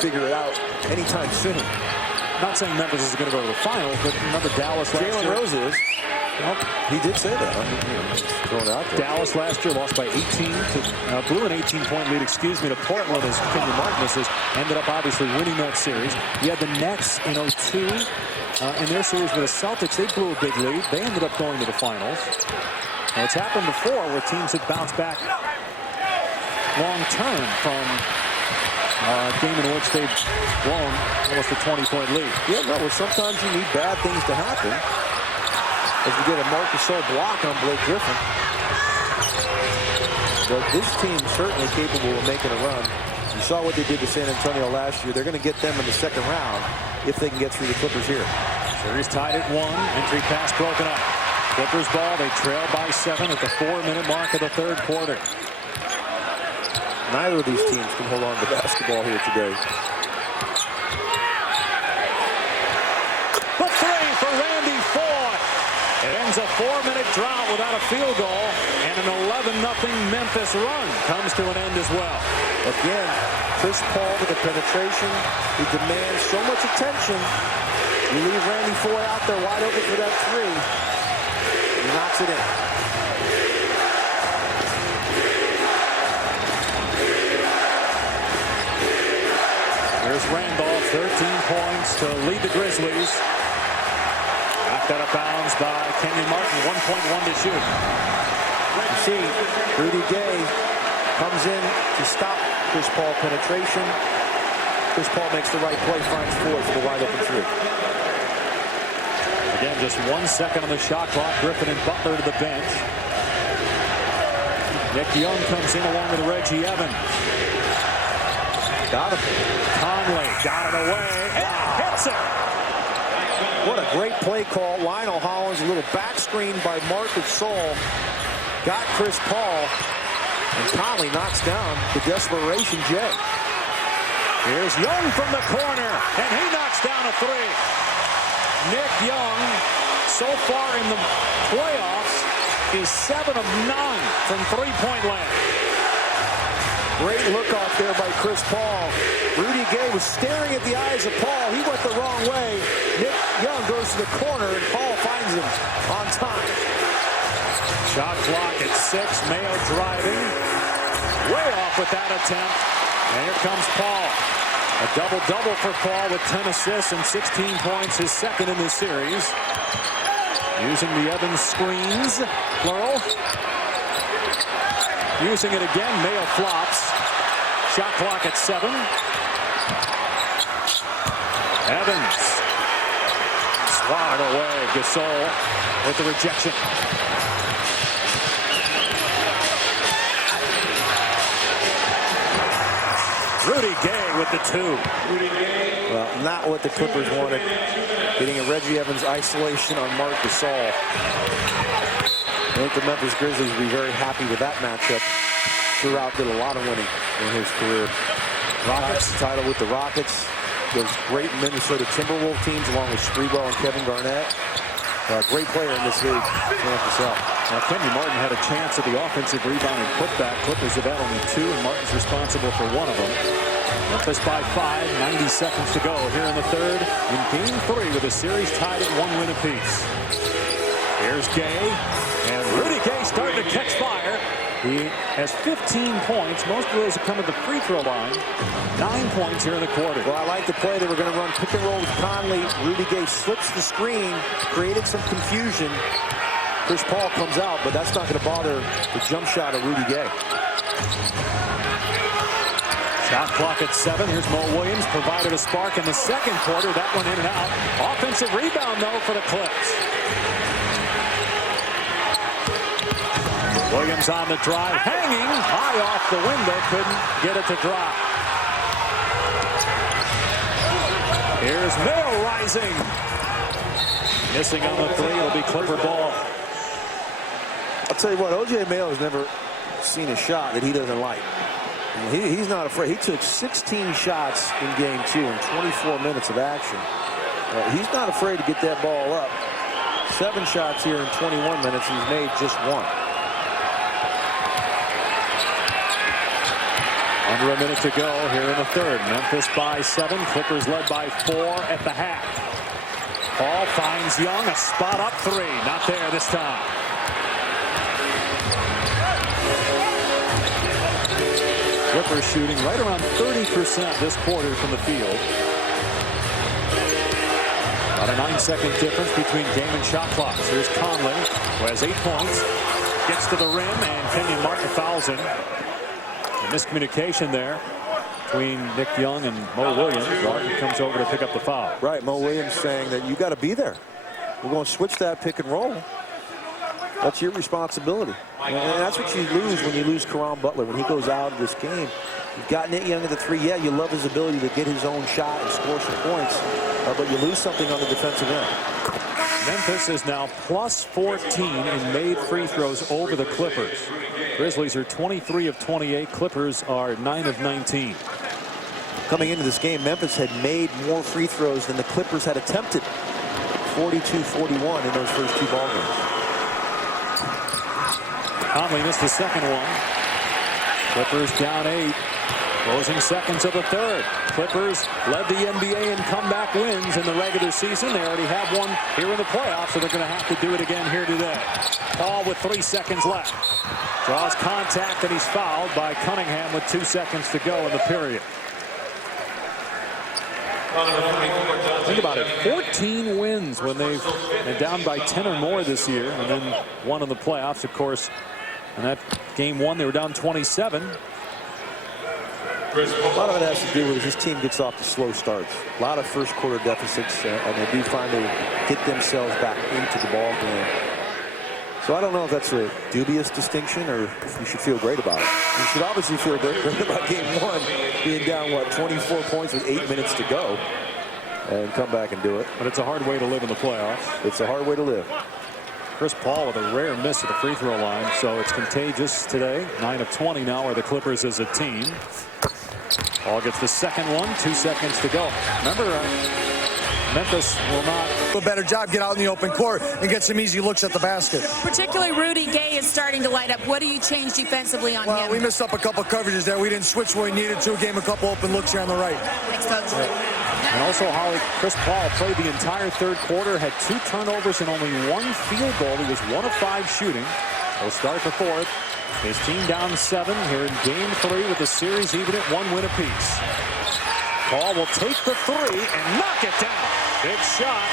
figure it out anytime soon. Not saying Memphis is going to go to the finals, but remember Dallas last year. Jalen Rose is. Well, he did say that. I mean, throwing it out there. Dallas last year lost by 18 to blew an 18-point lead, to Portland as Kenyon Martin misses. Ended up obviously winning that series. You had the Nets in 02 in their series with the Celtics. They blew a big lead. They ended up going to the finals. And it's happened before where teams have bounced back long term from a game in which they've blown almost a 20-point lead. Yeah, no, well, sometimes you need bad things to happen. As we get a Marc Gasol block on Blake Griffin. But this team's certainly capable of making a run. You saw what they did to San Antonio last year. They're going to get them in the second round if they can get through the Clippers here. Series tied at 1. Entry pass broken up. Clippers ball. They trail by 7 at the 4-minute mark of the third quarter. Neither of these teams can hold on to basketball here today. The 3 for Randy Ford. It ends a 4-minute drought without a field goal, and an 11-0 Memphis run comes to an end as well. Again, Chris Paul with the penetration. He demands so much attention. You leave Randy Ford out there wide open for that 3. He knocks it in. Here's Randolph, 13 points to lead the Grizzlies. Knocked out of bounds by Kenyon Martin, 1.1 to shoot. You see, Rudy Gay comes in to stop Chris Paul penetration. Chris Paul makes the right play, finds Ford for the wide open 3. Again, just 1 second on the shot clock. Griffin and Butler to the bench. Nick Young comes in along with Reggie Evans. Got him. Conley got it away and hits it. What a great play call. Lionel Hollins, a little back screen by Marc Gasol. Got Chris Paul. And Conley knocks down the desperation J. Here's Young from the corner, and he knocks down a 3. Nick Young, so far in the playoffs, is 7 of 9 from three-point land. Great look off there by Chris Paul. Rudy Gay was staring at the eyes of Paul. He went the wrong way. Nick Young goes to the corner, and Paul finds him on time. Shot clock at 6. Mayo driving. Way off with that attempt. And here comes Paul. A double-double for Paul with 10 assists and 16 points, his second in this series. Using the Evans screens, plural. Using it again, Mayo flops. Shot clock at 7. Evans. Swatted away, Gasol with the rejection. Rudy Gay with the 2. Well, not what the Clippers wanted. Getting a Reggie Evans isolation on Marc Gasol. I think the Memphis Grizzlies will be very happy with that matchup. Throughout did a lot of winning in his career. Rockets title with the Rockets. Those great Minnesota Timberwolves teams along with Spreebo and Kevin Garnett. Great player in this league. Now, Kenyon Martin had a chance at the offensive rebound and putback. Clippers have had only 2, and Martin's responsible for 1 of them. Memphis by 5, 90 seconds to go here in the third. In game 3 with the series tied at 1 win apiece. Here's Gay, and Rudy Gay starting to catch fire. He has 15 points. Most of those have come at the free throw line. 9 points here in the quarter. Well, I like the play. They were going to run pick and roll with Conley. Rudy Gay slips the screen, created some confusion. Chris Paul comes out, but that's not going to bother the jump shot of Rudy Gay. Shot clock at 7. Here's Mo Williams. Provided a spark in the second quarter. That one in and out. Offensive rebound, though, for the Clips. Williams on the drive. Hanging high off the window. Couldn't get it to drop. Here's Mayo rising. Missing on the 3. It'll be Clipper ball. I'll tell you what, O.J. Mayo has never seen a shot that he doesn't like. He's not afraid. He took 16 shots in game 2 in 24 minutes of action. He's not afraid to get that ball up. 7 shots here in 21 minutes. He's made just 1. Under a minute to go here in the third. Memphis by 7. Clippers led by 4 at the half. Paul finds Young. A spot up 3. Not there this time. Clippers shooting right around 30% this quarter from the field. About a 9-second difference between game and shot clocks. Here's Conley, who has 8 points. Gets to the rim, and Kenyon Martin fouls him. A miscommunication there between Nick Young and Mo Williams. Martin comes over to pick up the foul. Right, Mo Williams saying that you got to be there. We're going to switch that pick and roll. That's your responsibility. And that's what you lose when you lose Caron Butler. When he goes out of this game, you've got Nick Young at the 3. Yeah, you love his ability to get his own shot and score some points, but you lose something on the defensive end. Memphis is now plus 14 in made free throws over the Clippers. Grizzlies are 23 of 28. Clippers are 9 of 19. Coming into this game, Memphis had made more free throws than the Clippers had attempted. 42-41 in those first 2 ball games. Conley missed the second one. Clippers down 8. Closing seconds of the third. Clippers led the NBA in comeback wins in the regular season. They already have one here in the playoffs, so they're going to have to do it again here today. Paul with 3 seconds left. Draws contact, and he's fouled by Cunningham with 2 seconds to go in the period. Think about it. 14 wins when they've been down by 10 or more this year, and then one in the playoffs, of course. In that game 1, they were down 27. A lot of it has to do with his team gets off to slow starts. A lot of first quarter deficits, and they do finally get themselves back into the ball game. So I don't know if that's a dubious distinction or if you should feel great about it. You should obviously feel great about game 1 being down, 24 points with 8 minutes to go and come back and do it. But it's a hard way to live in the playoffs. It's a hard way to live. Chris Paul with a rare miss at the free throw line, so it's contagious today. 9 of 20 now are the Clippers as a team. Paul gets the second one, 2 seconds to go. Remember, Memphis will not do a better job, get out in the open court and get some easy looks at the basket. Particularly Rudy Gay is starting to light up. What do you change defensively on him? We missed up a couple coverages there. We didn't switch when we needed to. Gave him a couple open looks here on the right. Thanks, Coach. And also, Holly, Chris Paul played the entire third quarter, had 2 turnovers and only 1 field goal. He was 1 of 5 shooting. He'll start the fourth. His team down 7 here in game 3 with the series even at 1 win apiece. Paul will take the 3 and knock it down. Big shot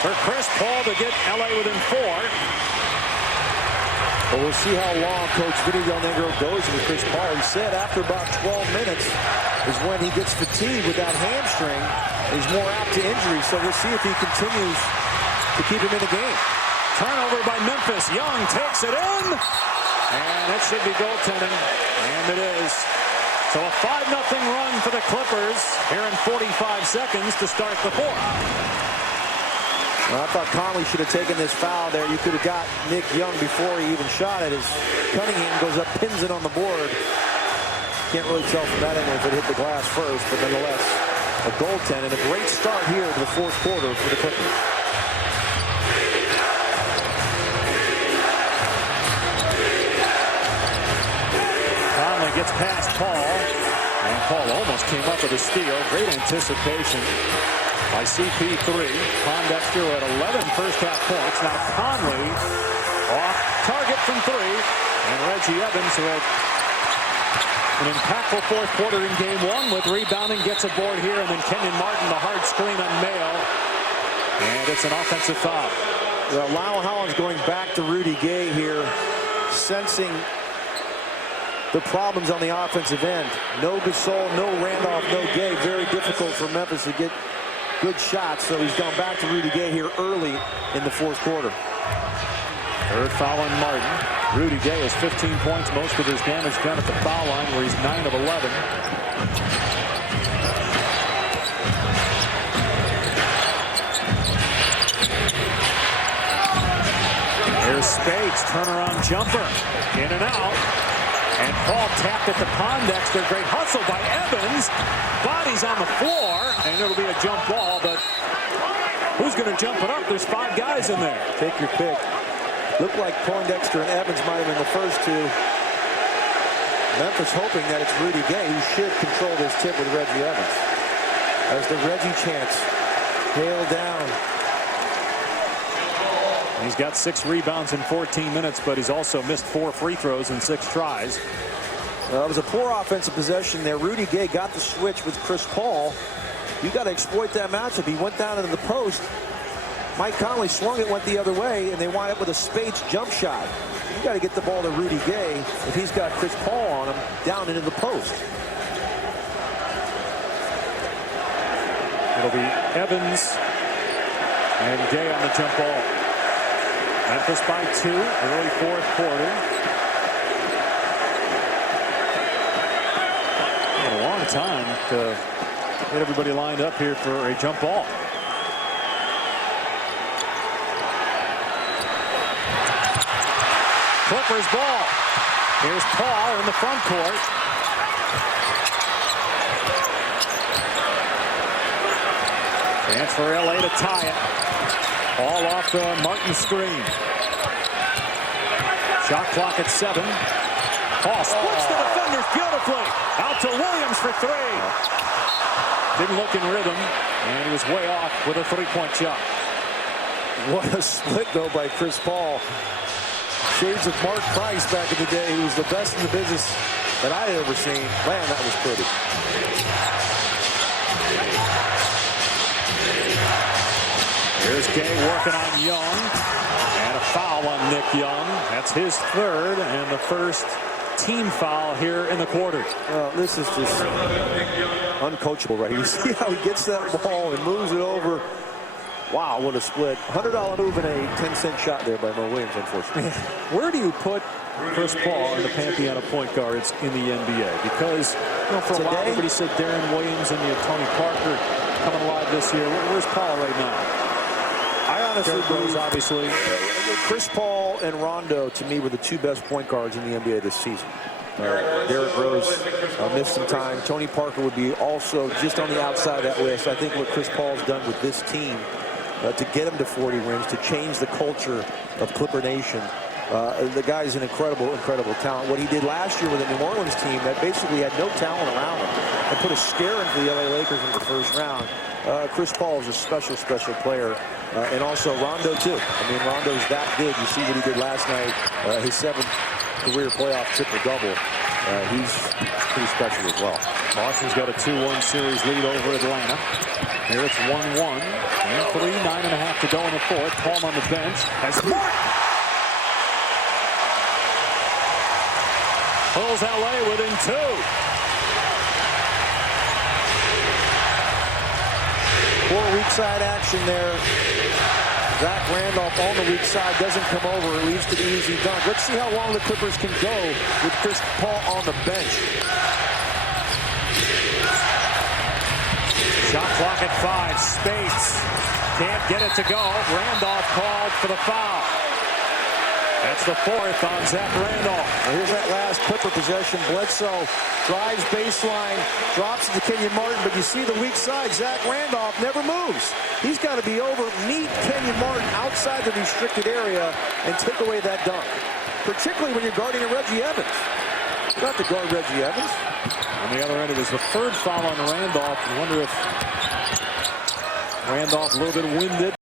for Chris Paul to get LA within 4. But we'll see how long Coach Vinny Del Negro goes with Chris Paul. He said after about 12 minutes is when he gets fatigued with that hamstring. He's more apt to injury, so we'll see if he continues to keep him in the game. Turnover by Memphis. Young takes it in. And it should be goaltending, and it is. So a 5-0 run for the Clippers here in 45 seconds to start the fourth. Well, I thought Conley should have taken this foul there. You could have got Nick Young before he even shot it as Cunningham goes up, pins it on the board. Can't really tell from that angle if it hit the glass first, but nonetheless, a goaltend and a great start here to the fourth quarter for the Clippers. Gets past Paul, and Paul almost came up with a steal. Great anticipation by CP3. Pondexter at 11 first-half points. Now Conley off target from 3, and Reggie Evans, who had an impactful fourth quarter in game 1 with rebounding, gets a board here, and then Kenyon Martin, the hard screen on Mayo, and it's an offensive foul. Well, Lyle Hollins going back to Rudy Gay here, sensing the problems on the offensive end. No Gasol, no Randolph, no Gay. Very difficult for Memphis to get good shots, so he's gone back to Rudy Gay here early in the fourth quarter. Third foul on Martin. Rudy Gay has 15 points, most of his damage done at the foul line, where he's 9 of 11. Here's Spades, turnaround jumper, in and out. And Paul tapped at the Pondexter. Great hustle by Evans. Body's on the floor, and it'll be a jump ball, but who's going to jump it up? There's 5 guys in there. Take your pick. Looked like Pondexter and Evans might have been the first 2. Memphis hoping that it's Rudy Gay who should control this tip with Reggie Evans. As the Reggie chants hail down. He's got 6 rebounds in 14 minutes, but he's also missed 4 free throws in 6 tries. It was a poor offensive possession there. Rudy Gay got the switch with Chris Paul. You got to exploit that matchup. He went down into the post. Mike Conley swung it, went the other way, and they wind up with a Spades jump shot. You got to get the ball to Rudy Gay if he's got Chris Paul on him down into the post. It'll be Evans and Gay on the jump ball. Memphis by 2, early 4th quarter. A long time to get everybody lined up here for a jump ball. Clippers ball. Here's Paul in the front court. Chance for LA to tie it. All off the Martin screen. Shot clock at 7. Paul splits the defenders beautifully. Out to Williams for 3. Didn't look in rhythm, and he was way off with a 3-point shot. What a split, though, by Chris Paul. Shades of Mark Price back in the day. He was the best in the business that I had ever seen. Man, that was pretty. Here's Gay working on Young. And a foul on Nick Young. That's his 3rd and the first team foul here in the quarter. Well, this is just uncoachable right here. You see how he gets that ball and moves it over. Wow, what a split. $100 move and a 10-cent shot there by Mo Williams, unfortunately. Where do you put Chris Paul in the pantheon of point guards in the NBA? Because, you know, for a while, everybody said Darren Williams and Tony Parker coming alive this year. Where's Paul right now? I honestly believe, obviously, Chris Paul and Rondo, to me, were the 2 best point guards in the NBA this season. Derrick Rose missed some time. Tony Parker would be also just on the outside of that list. I think what Chris Paul's done with this team to get him to 40 wins, to change the culture of Clipper Nation. The guy's an incredible talent. What he did last year with the New Orleans team that basically had no talent around him and put a scare into the LA Lakers in the first round. Chris Paul is a special player. And also Rondo, too. I mean, Rondo's that good. You see what he did last night. His 7th career playoff triple-double. He's pretty special as well. Boston's got a 2-1 series lead over Atlanta. Here it's 1-1. And 9.5 to go in the 4th. Paul on the bench as Martin pulls LA within 2. 4 weak side action there. Zach Randolph on the weak side doesn't come over. It leads to the easy dunk. Let's see how long the Clippers can go with Chris Paul on the bench. Shot clock at 5. Spates can't get it to go. Randolph called for the foul. That's the 4th on Zach Randolph. Well, here's that last Clipper possession. Bledsoe drives baseline, drops it to Kenyon Martin, but you see the weak side. Zach Randolph never moves. He's got to be over, meet Kenyon Martin outside the restricted area, and take away that dunk. Particularly when you're guarding a Reggie Evans. You got to guard Reggie Evans. On the other end, it was the 3rd foul on Randolph. I wonder if Randolph a little bit winded.